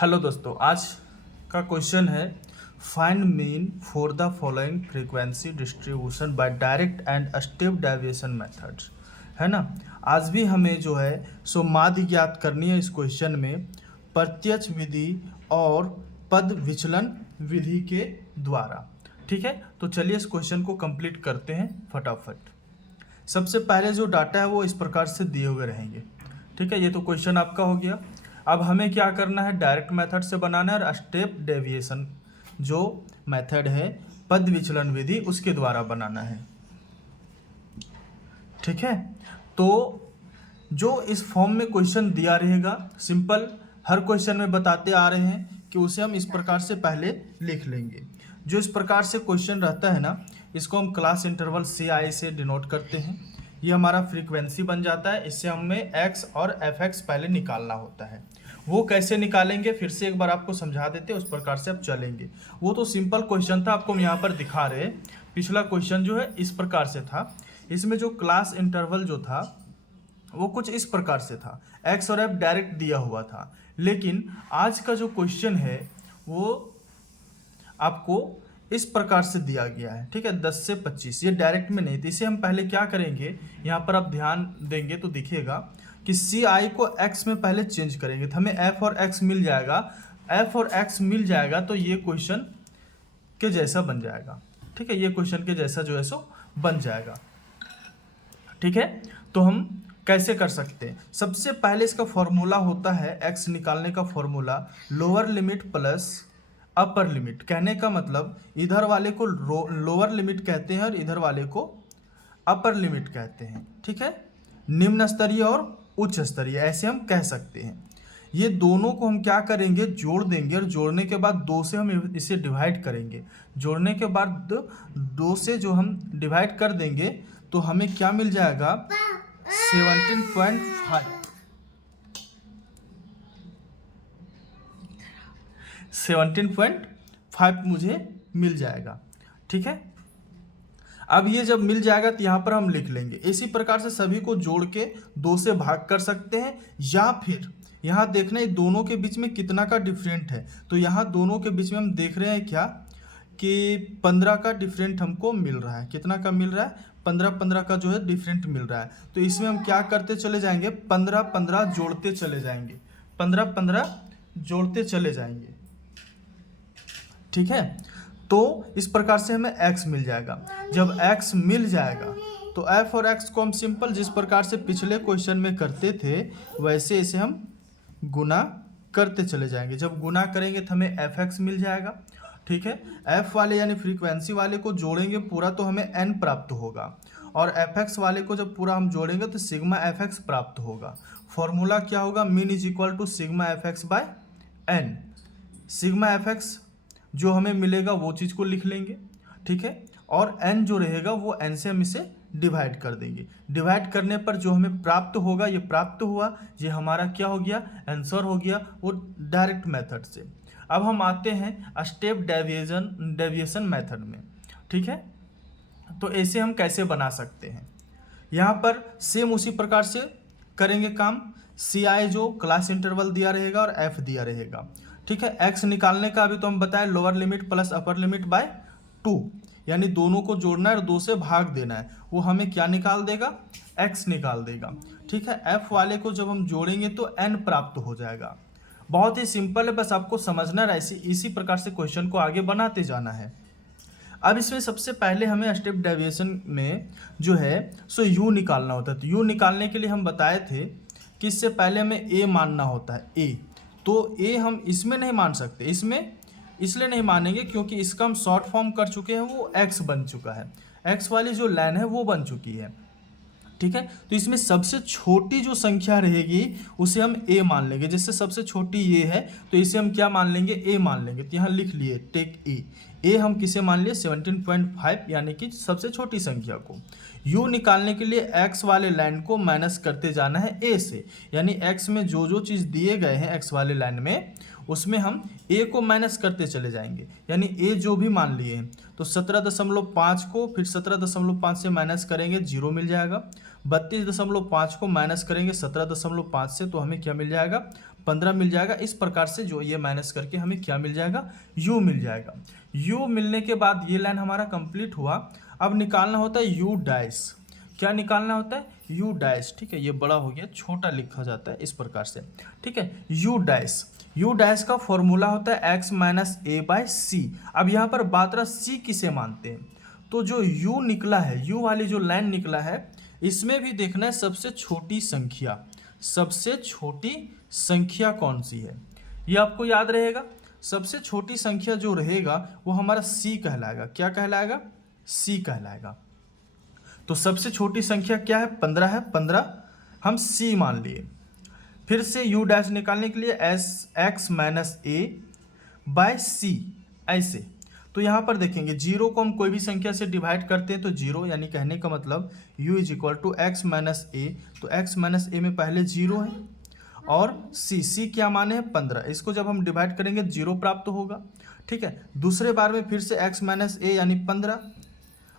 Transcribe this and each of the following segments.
Hello दोस्तों, आज का क्वेश्चन है find mean for the following frequency distribution by direct and step deviation methods. है ना। आज भी हमें जो है सो माध्य ज्ञात करनी है इस क्वेश्चन में प्रत्यक्ष विधि और पद विचलन विधि के द्वारा। ठीक है, तो चलिए इस क्वेश्चन को कंप्लीट करते हैं फटाफट। सबसे पहले जो डाटा है वो इस प्रकार से दिए हुए रहेंगे। ठीक है, ये तो क्वेश्चन आपका हो गया। अब हमें क्या करना है, डायरेक्ट मेथड से बनाना है और स्टेप डेविएशन जो मेथड है पद विचलन विधि उसके द्वारा बनाना है। ठीक है, तो जो इस फॉर्म में क्वेश्चन दिया रहेगा, सिंपल हर क्वेश्चन में बताते आ रहे हैं कि उसे हम इस प्रकार से पहले लिख लेंगे। जो इस प्रकार से क्वेश्चन रहता है ना, इसको हम क्लास इंटरवल CI से डिनोट करते हैं। ये हमारा फ्रीक्वेंसी बन जाता है। इससे हमें x और fx पहले निकालना होता है। वो कैसे निकालेंगे फिर से एक बार आपको समझा देते हैं, उस प्रकार से आप चलेंगे। वो तो सिंपल क्वेश्चन था, आपको हम यहाँ पर दिखा रहे। पिछला क्वेश्चन जो है इस प्रकार से था। इसमें जो क्लास इंटरवल जो था वो कुछ इस प्रकार से था, x और f डायरेक्ट दिया हुआ था। लेकिन आज का जो क्वेश्चन है वो आपको इस प्रकार से दिया गया है। ठीक है, 10 से 25, ये डायरेक्ट में नहीं थी। इसे हम पहले क्या करेंगे, यहाँ पर आप ध्यान देंगे तो दिखेगा कि CI को x में पहले चेंज करेंगे तो हमें f और x मिल जाएगा। f और x मिल जाएगा तो ये क्वेश्चन के जैसा बन जाएगा। ठीक है, ये क्वेश्चन के जैसा जो है सो बन जाएगा। ठीक है, तो हम कैसे कर सकते हैं, सबसे पहले इसका फॉर्मूला होता है x निकालने का formula lower limit plus upper limit. कहने का मतलब इधर वाले को लोअर लिमिट कहते हैं और इधर वाले को अपर लिमिट कहते हैं। ठीक है, निम्न स्तरीय और उच्च स्तरीय ऐसे हम कह सकते हैं। ये दोनों को हम क्या करेंगे, जोड़ देंगे और जोड़ने के बाद 2 से हम इसे डिवाइड करेंगे। जोड़ने के बाद 2 से जो हम डिवाइड कर देंगे तो हमें क्या मिल जाएगा, 17.5 मुझे मिल जाएगा। ठीक है, अब ये जब मिल जाएगा तो यहाँ पर हम लिख लेंगे। इसी प्रकार से सभी को जोड़ के 2 से भाग कर सकते हैं, या फिर यहाँ देखना है दोनों के बीच में कितना का डिफरेंट है। तो यहाँ दोनों के बीच में हम देख रहे हैं क्या कि 15 का डिफरेंट हमको मिल रहा है। कितना का मिल रहा है, 15 का जो है डिफरेंट मिल रहा है। तो इसमें हम क्या करते चले जाएंगे, 15 जोड़ते चले जाएंगे, 15 जोड़ते चले जाएंगे। ठीक है, तो इस प्रकार से हमें x मिल जाएगा। जब x मिल जाएगा तो f और x को हम सिंपल जिस प्रकार से पिछले क्वेश्चन में करते थे वैसे इसे हम गुना करते चले जाएंगे। जब गुना करेंगे तो हमें fx मिल जाएगा। ठीक है, f वाले यानी फ्रीक्वेंसी वाले को जोड़ेंगे पूरा तो हमें n प्राप्त होगा, और fx वाले को जब पूरा हम जोड़ेंगे तो सिग्मा fx प्राप्त होगा। फॉर्मूला क्या होगा, mean is equal to sigma fx by n। Sigma fx जो हमें मिलेगा वो चीज़ को लिख लेंगे। ठीक है, और n जो रहेगा वो n से हम इसे डिवाइड कर देंगे। डिवाइड करने पर जो हमें प्राप्त होगा, ये प्राप्त हुआ, ये हमारा क्या हो गया, आंसर हो गया वो डायरेक्ट मेथड से। अब हम आते हैं स्टेप डेविएशन मेथड में। ठीक है, तो ऐसे हम कैसे बना सकते हैं, यहाँ पर सेम उसी प्रकार से करेंगे काम। CI जो क्लास इंटरवल दिया रहेगा और f दिया रहेगा। ठीक है, x निकालने का अभी तो हम बताएं lower limit plus upper limit by 2, यानी दोनों को जोड़ना है और 2 से भाग देना है। वो हमें क्या निकाल देगा, x निकाल देगा। ठीक है, f वाले को जब हम जोड़ेंगे तो n प्राप्त हो जाएगा। बहुत ही सिंपल है, बस आपको समझना है। इसी प्रकार से क्वेश्चन को आगे बनाते जाना है। अब इसमें सबसे पहले हमें स्टेप डेविएशन में जो है सो u निकालना होता है। तो u निकालने के लिए हम बताए थे कि इससे पहले हमें a मानना होता है, a। तो a हम इसमें नहीं मान सकते, इसमें इसलिए नहीं मानेंगे क्योंकि इसका हम शॉर्ट फॉर्म कर चुके हैं, वो x बन चुका है, x वाली जो लाइन है वो बन चुकी है। ठीक है, तो इसमें सबसे छोटी जो संख्या रहेगी उसे हम a मान लेंगे। जैसे सबसे छोटी ये है तो इसे हम क्या मान लेंगे, a मान लेंगे। तो यहाँ लिख लिए टेक a हम किसे मान लिए, 17.5 यानी कि सबसे छोटी संख्या को। u निकालने के लिए x वाले लाइन को माइनस करते जाना है a से, यानी x में जो जो चीज़ दिए गए हैं x वाले लाइन में उसमें हम a को माइनस करते चले जाएंगे। यानी a जो भी मान लिए हैं तो 17.5 को फिर 17.5 से माइनस करेंगे 0 मिल जाएगा। 32.5 को माइनस करेंगे 17.5 से तो हमें क्या मिल जाएगा, 15 मिल जाएगा। इस प्रकार से जो ये माइनस करके हमें क्या मिल जाएगा, u मिल जाएगा। u मिलने के बाद ये लाइन हमारा कंप्लीट हुआ। अब निकालना होता है u डैश। क्या निकालना होता है, u डैश। ठीक है, ये बड़ा हो गया, छोटा लिखा जाता है इस प्रकार से। ठीक है, u डैश। u डैश का फॉर्मूला होता है x माइनस ए बाय सी। अब यहाँ पर बात रहा c किसे मानते हैं, तो जो u निकला है, u वाली जो लाइन निकला है, इसमें भी देखना है सबसे छोटी संख्या, सबसे छोटी संख्या कौन सी है, ये आपको याद रहेगा। सबसे छोटी संख्या जो रहेगा वो हमारा c कहलाएगा। क्या कहलाएगा, c कहलाएगा। तो सबसे छोटी संख्या क्या है, 15 है, 15 हम c मान लिए। फिर से u डैश निकालने के लिए x माइनस ए बाय सी, ऐसे। तो यहाँ पर देखेंगे जीरो को हम कोई भी संख्या से डिवाइड करते हैं तो जीरो, यानी कहने का मतलब u is equal to x minus a. तो x माइनस ए में पहले जीरो है और c क्या माने हैं 15। इसको जब हम डिवाइड करेंगे जीरो प्राप्त होगा। ठीक है, दूसरे बार में फिर से x माइनस ए यानी 15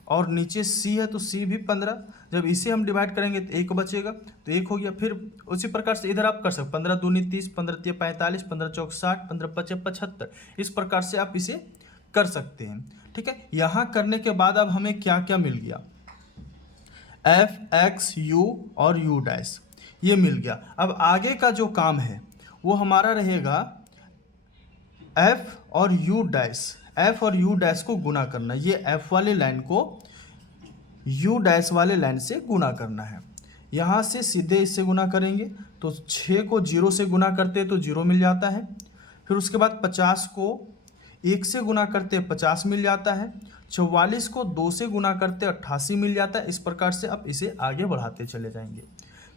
और नीचे c है तो c भी 15। जब इसे हम डिवाइड करेंगे तो एक बचेगा, तो एक हो गया। फिर उसी प्रकार से इधर आप कर सकते 15 दूनी 30, 15 तिया 45, 15 चौक 60, 15 पचे 75। इस प्रकार से आप इसे कर सकते हैं। ठीक है, यहाँ करने के बाद अब हमें क्या क्या मिल गया, एफ एक्स यू और यू डैश, ये मिल गया। अब आगे का जो काम है वो हमारा रहेगा एफ और यू डैश, एफ और यू डैश को गुना करना। ये एफ वाले लाइन को यू डैश वाले लाइन से गुना करना है। यहाँ से सीधे इससे गुना करेंगे तो 6 को 0 से गुना करते तो 0 मिल जाता है। फिर उसके बाद 50 को 1 से गुना करते 50 मिल जाता है। 44 को 2 से गुना करते 88 मिल जाता है। इस प्रकार से आप इसे आगे बढ़ाते चले जाएंगे।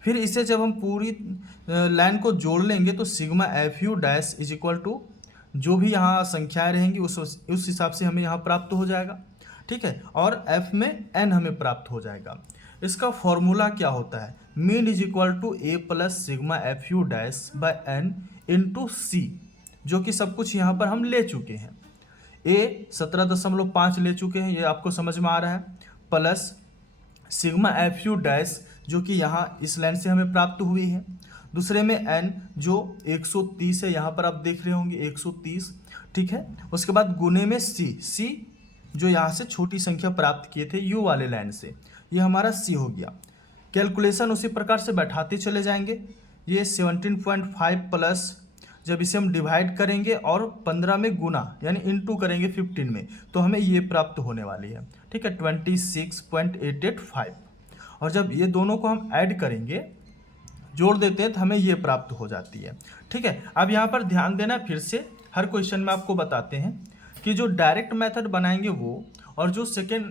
फिर इसे जब हम पूरी लाइन को जोड़ लेंगे तो sigma F you dash is equal to जो भी यहाँ संख्याएं रहेंगी उस हिसाब से हमें यहाँ प्राप्त हो जाएगा। ठीक है, और f में n हमें प्राप्त हो जाएगा। इसका फॉर्मूला क्या होता है, mean is equal to a plus sigma F you dash by n into c, जो कि सब कुछ यहाँ पर हम ले चुके हैं। a 17.5 ले चुके हैं, ये आपको समझ में आ रहा है, plus sigma F you dash जो कि यहाँ इस लाइन से हमें प्राप्त हुई है। दूसरे में n जो 130 है, यहाँ पर आप देख रहे होंगे 130। ठीक है, उसके बाद गुने में c जो यहाँ से छोटी संख्या प्राप्त किए थे u वाले लाइन से, ये हमारा c हो गया। कैलकुलेशन उसी प्रकार से बैठाते चले जाएंगे। ये 17.5 प्लस जब इसे हम डिवाइड करेंगे और 15 में गुना यानी इनटू करेंगे 15 में, तो हमें ये प्राप्त होने वाली है। ठीक है, 26.885। और जब ये दोनों को हम ऐड करेंगे, जोड़ देते हैं, तो हमें ये प्राप्त हो जाती है। ठीक है, अब यहाँ पर ध्यान देना, फिर से हर क्वेश्चन में आपको बताते हैं कि जो डायरेक्ट मेथड बनाएंगे वो, और जो सेकेंड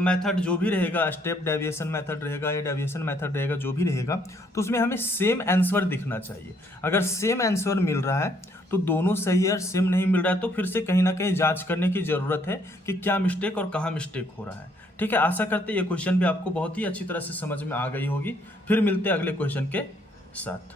मेथड जो भी रहेगा, स्टेप डेविएशन मेथड रहेगा या डेविएशन मेथड रहेगा, जो भी रहेगा, तो उसमें हमें सेम आंसर दिखना चाहिए। अगर सेम आंसर मिल रहा है तो दोनों सही है, और सेम नहीं मिल रहा है तो फिर से कहीं ना कहीं जांच करने की ज़रूरत है कि क्या मिस्टेक और कहाँ मिस्टेक हो रहा है। ठीक है, आशा करते हैं ये क्वेश्चन भी आपको बहुत ही अच्छी तरह से समझ में आ गई होगी। फिर मिलते हैं अगले क्वेश्चन के साथ।